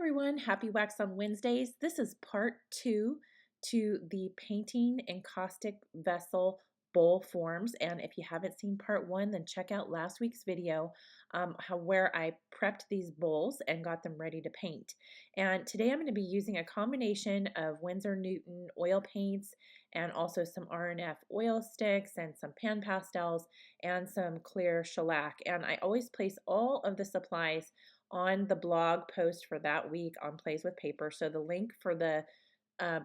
Everyone, happy Wax on Wednesdays. This is part two to the painting encaustic vessel bowl forms. And if you haven't seen part one, then check out last week's video where I prepped these bowls and got them ready to paint. And today I'm going to be using a combination of Winsor Newton oil paints and also some R&F oil sticks and some pan pastels and some clear shellac. And I always place all of the supplies on the blog post for that week on Plays with Paper. So the link for the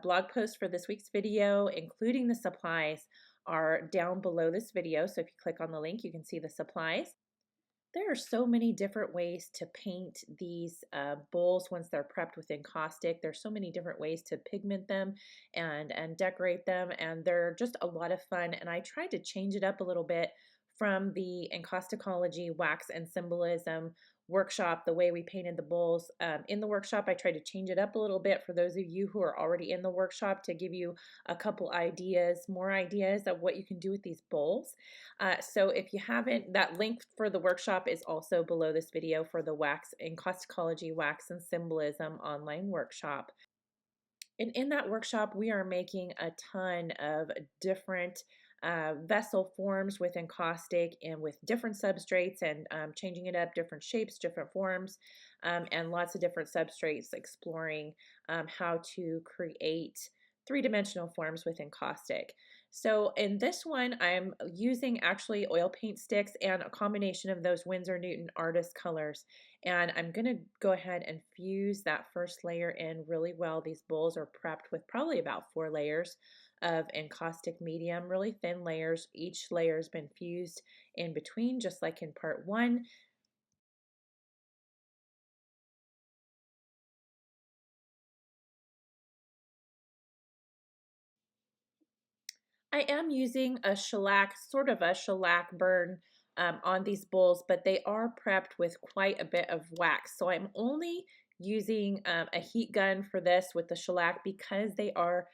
blog post for this week's video, including the supplies, are down below this video. So if you click on the link, you can see the supplies. There are so many different ways to paint these bowls once they're prepped with encaustic. There's so many different ways to pigment them and decorate them, and they're just a lot of fun. And I tried to change it up a little bit from the Encausticology Wax and Symbolism workshop, the way we painted the bowls. In the workshop, I tried to change it up a little bit for those of you who are already in the workshop to give you a couple ideas, more ideas of what you can do with these bowls. So if you haven't, that link for the workshop is also below this video for the Encausticology Wax and Symbolism online workshop. And in that workshop, we are making a ton of different vessel forms with encaustic and with different substrates and changing it up, different shapes, different forms, and lots of different substrates, exploring how to create three-dimensional forms with encaustic. So in this one, I'm using actually oil paint sticks and a combination of those Winsor Newton artist colors. And I'm going to go ahead and fuse that first layer in really well. These bowls are prepped with probably about 4 layers of encaustic medium, really thin layers. Each layer has been fused in between, just like in part one. I am using a shellac, sort of a shellac burn on these bowls, but they are prepped with quite a bit of wax. So I'm only using a heat gun for this with the shellac because they are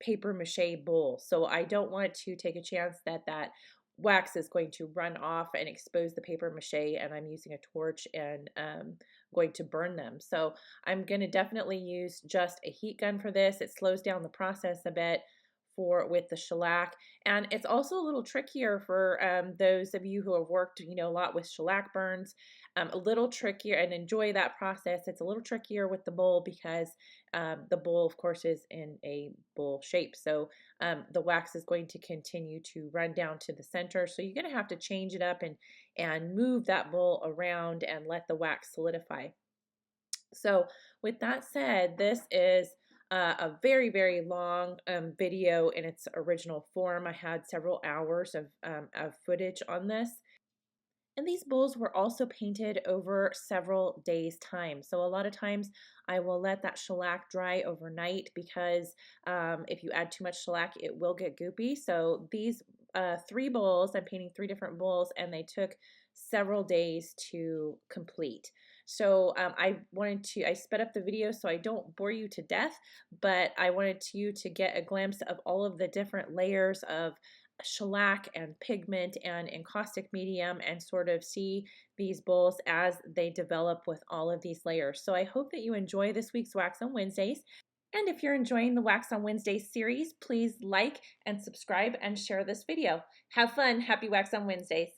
paper mâché bowl. So I don't want to take a chance that that wax is going to run off and expose the paper mâché, and I'm using a torch and going to burn them. So I'm going to definitely use just a heat gun for this. It slows down the process a bit with the shellac, and it's also a little trickier for those of you who have worked a lot with shellac burns. A little trickier and enjoy that process. It's a little trickier with the bowl because the bowl, of course, is in a bowl shape. So the wax is going to continue to run down to the center. So you're going to have to change it up and move that bowl around and let the wax solidify. So with that said, this is a very, very long video in its original form. I had several hours of footage on this. And these bowls were also painted over several days' time. So a lot of times I will let that shellac dry overnight because if you add too much shellac, it will get goopy. So these 3 bowls, I'm painting 3 different bowls, and they took several days to complete. So I sped up the video so I don't bore you to death, but I wanted you to get a glimpse of all of the different layers of shellac and pigment and encaustic medium and sort of see these bowls as they develop with all of these layers. So I hope that you enjoy this week's Wax on Wednesdays. And if you're enjoying the Wax on Wednesdays series, please like and subscribe and share this video. Have fun. Happy Wax on Wednesdays.